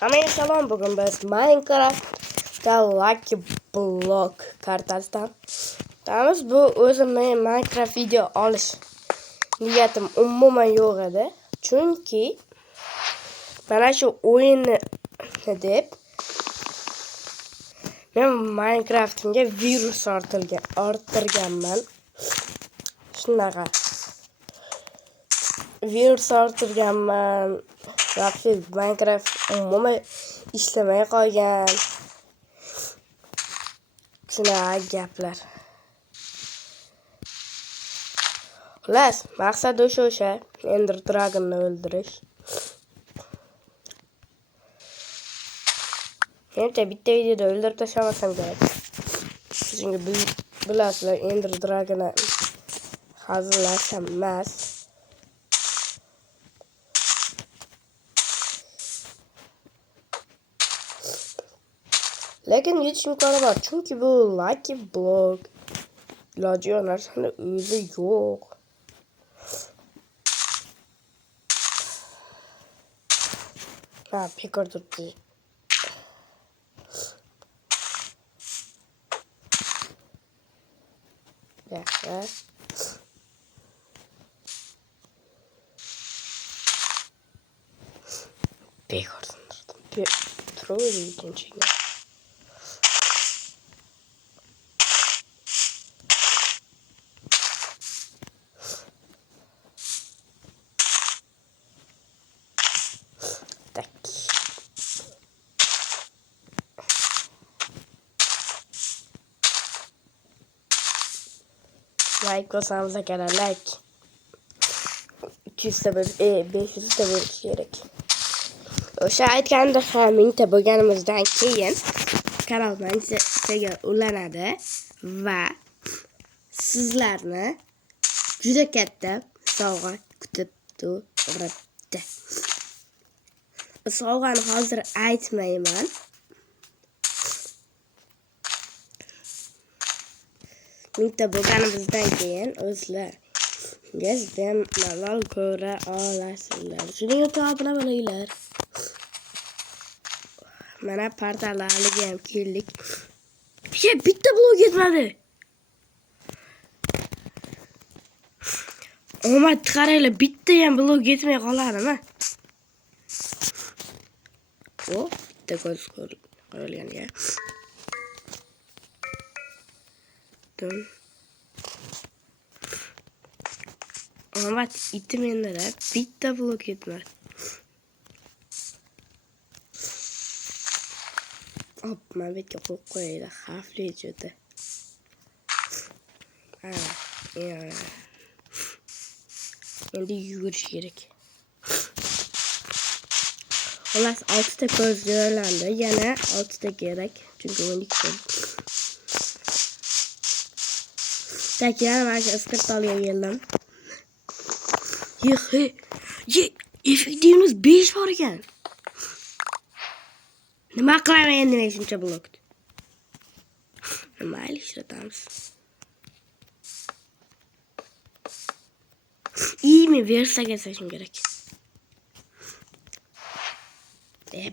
Hammaga salom, bugun biz Minecraft'da Lucky Block kartasidan damiz. Bu o'zim Minecraft video olish niyatim umuman yo'q edi. Chunki mana shu o'yinni deb men Minecraft'ga virus orttirganman. Shunaqa virus orttirganman. Yoki Minecraft umuman ishlamay qolgan. Shunaqa gaplar. Xullas, maqsad o'sha Ender Dragon'ni o'ldirish. Menimcha bitta videoda o'ldirib tashlamasam kerak. Chunki bilasizlar, Ender Dragon'ni hazillasham emas. Lekin yetish imkoni bor, chunki bu Lucky Block. Iloji yo'q narsani o'zi yo'q. Ha, bekor turibdi. Yaxshi. Bekor turibdi. Troll ikkinchiga. Like olsanız kadar like 200 ta 500 ta bo'lishi kerak. O'sha aytganda ham 1000 ta bo'lganimizdan keyin kanal manzaraga ulanadi va sizlarni juda katta sovg'a kutib turibdi. Sovg'ani hozir aytmayman. Mingta bo'lganimizdan keyin o'zlaringiz bemalol ko'ra olasizlar. Shuning uchun obuna bo'linglar. Mana portallarga ham keldik. Bitta blok yetmadi. Omad qaranglar, bitta ham blok yetmay qoladimi? O, bitta ko'z qo'yilgan. Omad itim endi bitta blok yetmadi. Hop, men betga qo'yib qo'yaylik, xavfli juda. Endi yugurish kerak. Xullas, 6 ta ko'z joylandi, yana 6 ta kerak, chunki 12 tak, yana mana shu iskirtolga keldim. Effektivimiz 5 bor ekan. Nima qilaman endi men shuncha blokni? Mayli, ishlatamiz. Men versiyaga yasashim kerak.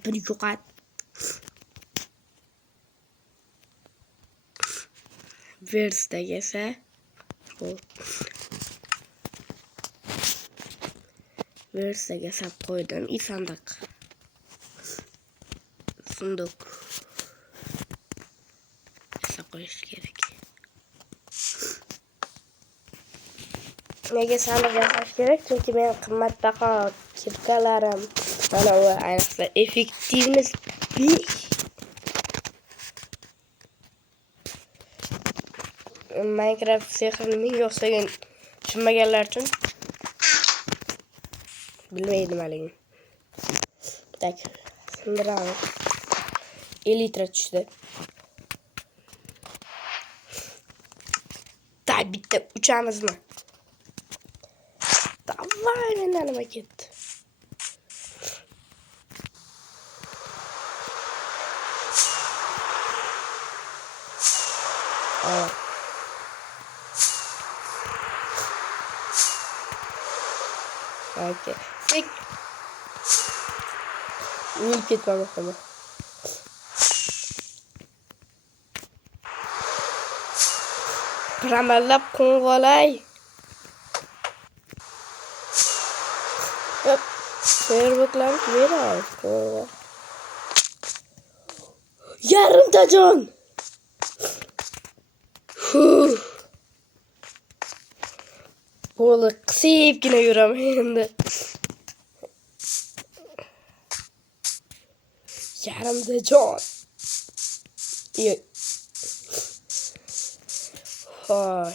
Bir yo'qot. Versiyaga esa versiyaga sab qo'ydim. Sandiq. Sunduq. Esa qo'yish kerak. Nega sandiq yasash kerak? Chunki men qimmatbaho kirkalarim, mana u ayniqsa effektivimiz 5. Minecraft sehrini menga o'xshagan tushunmaganlar uchun bilmaydi nimaligini. Tak, sindiramiz. Elitra tushdi. Tak, bitta uchamizmi? Davay, mendan nima ketdi? Okay. O'lib ketmamoqdaman. Qamallab qo'ng'olay. Hop. Servoklar beradi. Yarimta jon. Bo'ldi, qisibgina yuraman endi. Yarimta jon. Yo'q. Hoy.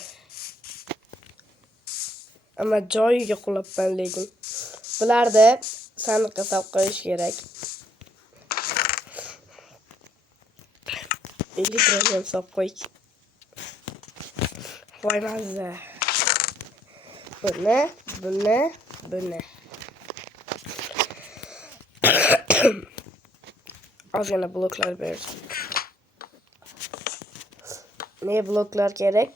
Ammo joyiga qulabman lekin. Bularda sandiqqa solib qo'yish kerak. 50 gramm solib qo'yik. Voy mazza. Buni. Ozgina bloklar ber. Ne bloklar kerak?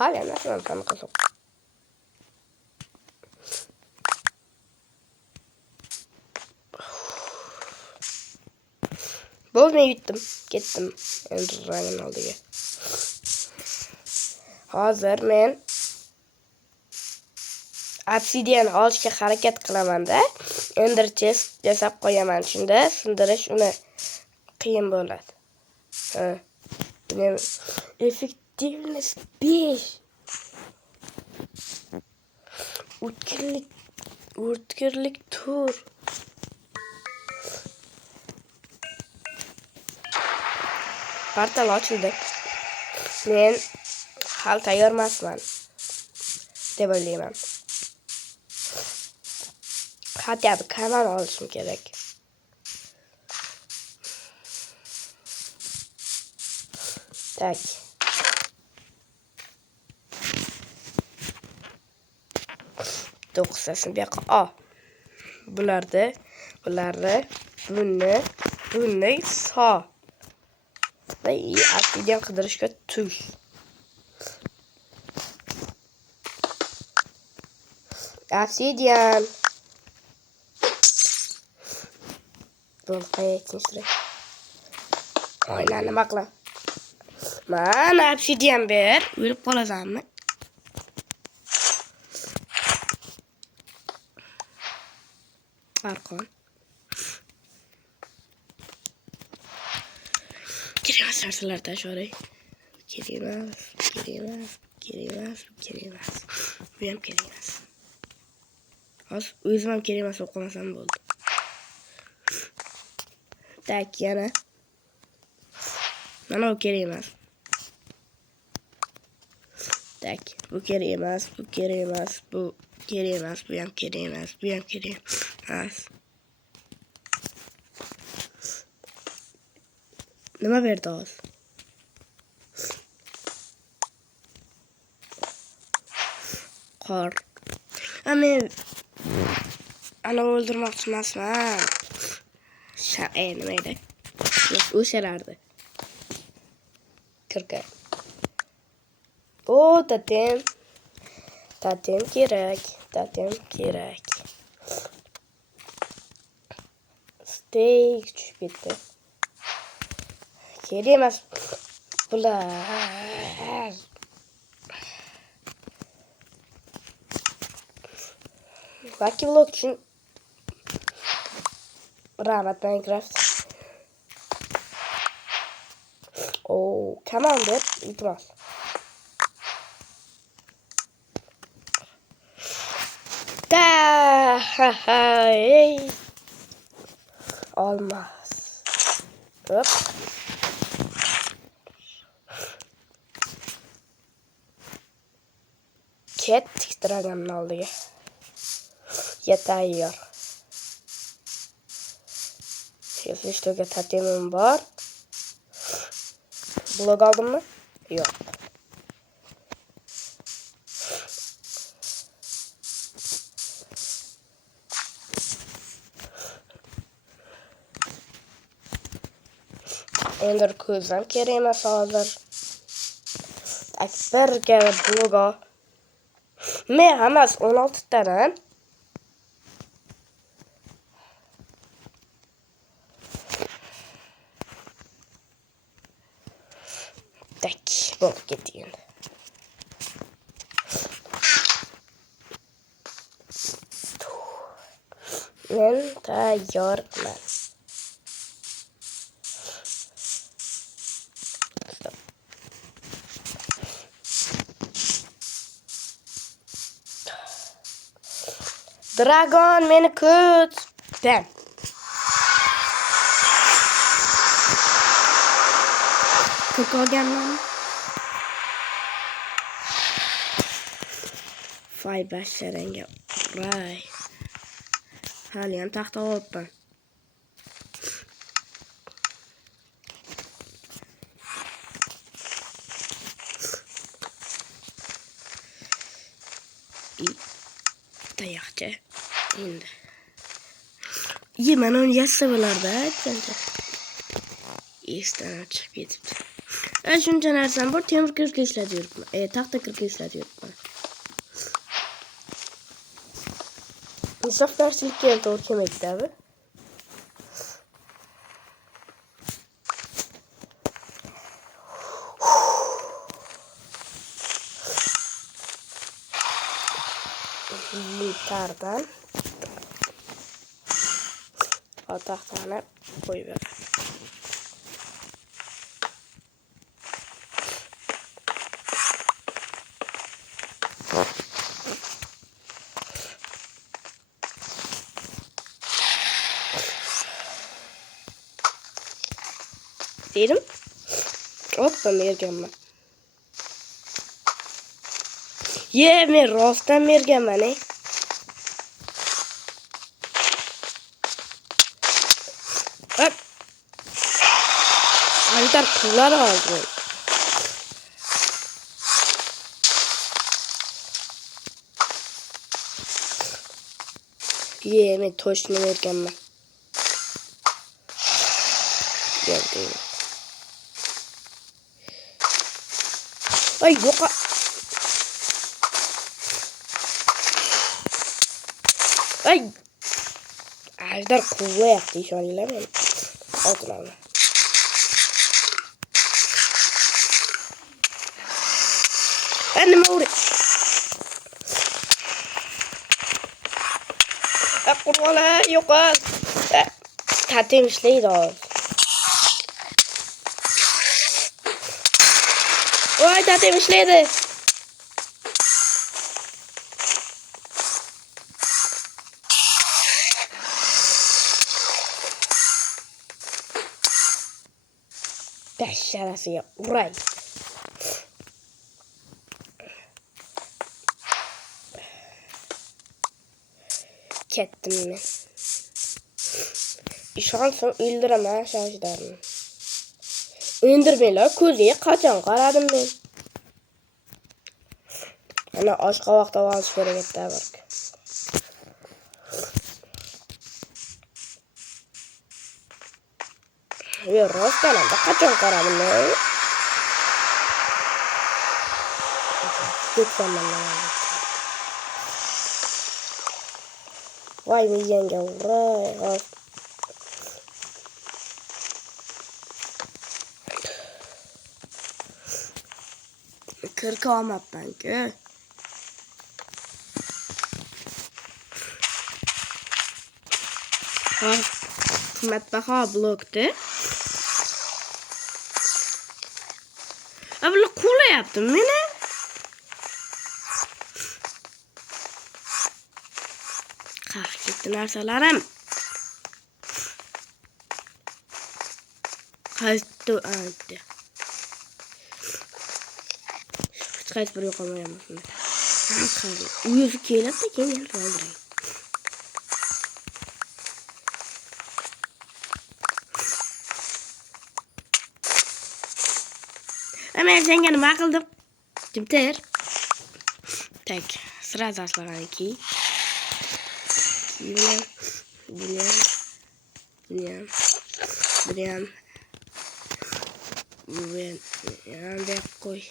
Hala nasıl sandığa sok. Bozmayı yuttum. Gittim. Endi rangin oldiga. Hozir men obsidian olishga harakat qilaman-da. Ender chest jasab qo'yaman. Shunda sindirish uni qiyin bo'ladi. Ha. Effektivность 5. O'tkirlik tur. Portal ochildi. Men hali tayyor emasman deb o'ylayman. Hatto kanal olishim kerak. Tak. To'qqiztasini bu yoqqa ol. Bularni buni so. Va obsidian qidirishga tush. Obsidian. Bunu qayerga Aynen nima qilam? Mana obsidian ber, o'lib qolasanmi? Arqon. Kerak narsalar tashlaylik. Kerak emas. Bu ham kerak emas. Hozir o'zim ham kerak emas o'qimasam bo'ldi. Tak, yana. Mana bu kerak emas. Tak, bu kerak emas, bu kerak emas, bu kerak emas, bu ham kerak emas, bu ham kerak emas. Nima berdi hozir? Qor. Men ana o'ldirmoqchi emasman. Nima edi? O'shalardi. Kirka. O, tatem. Tatem kerak. Steak tushib ketdi. Kerak emas bular. Lucky Block uchun rahmat Minecraft. Come on, deb iltimos. Olmaz. Hop. Ketdik dragonning oldiga. Tayyor. Yesishtoga tatemim bor. Blok oldimmi? Yo'q. Ender ko'zim kerak emas hozir. Akbarga bloga. Men hammasi 16 tadan. Tak, bo'lib ketdi endi. Men tayyorman. Dragon meni kut. Ben. Ko'rganman. Vay basharanga. Ray. Hali ham taxta olibman. Tayoqcha. Endi. Mana uni yasabalarda aytganda. Esdan chiqib ketibdi. Shuncha narsam bor, temir kirga ishlatib yuribman. Taxta kirga ishlatib yuribman. Insofgarchilikka ham to'g'ri kelmaydi-da. Litardan taxtani qo'yib beraman. Dedim. Hoppa merganman. Men rostdan merganman. Hop. Altar pullar oldim. Men toshni merganman. Geldim. Ay yo'q. Ay. Ajdar quvayapti ishoninglar meni. O'tiraman. Nima uri? Qurbola yo'qol. Tatim ishlaydi hozir. Voy, tatim ishlaydi. Tasharasiga uray. Ketdim men. İşansam öldüremem şaşlarını. Öldürmeyle ko'ziga qachon qaradim men. Ana oshqa vaqtda olib kerakda bak. Rostdan ham qachon qaradim men. Vay miyanga uray. Kırk olmabman ku. Qimmatbaho blokdi. Bular qo'layapti meni. Qah ketdi narsalarim. Qaytdi aytdi. Qayt bir yo'qolmayapman. Uyuzi keladi keyin qoldiray. Men senga nima qildim? Jimter. Tak, sразу aslaniki. Buyan. Qo'y.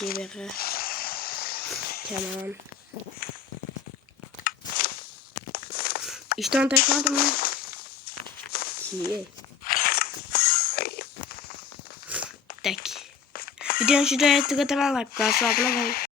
TV. Tamam. 3 tane takmadım ya. 2. Tek. Videonun şurada tıklatana like. Basın altına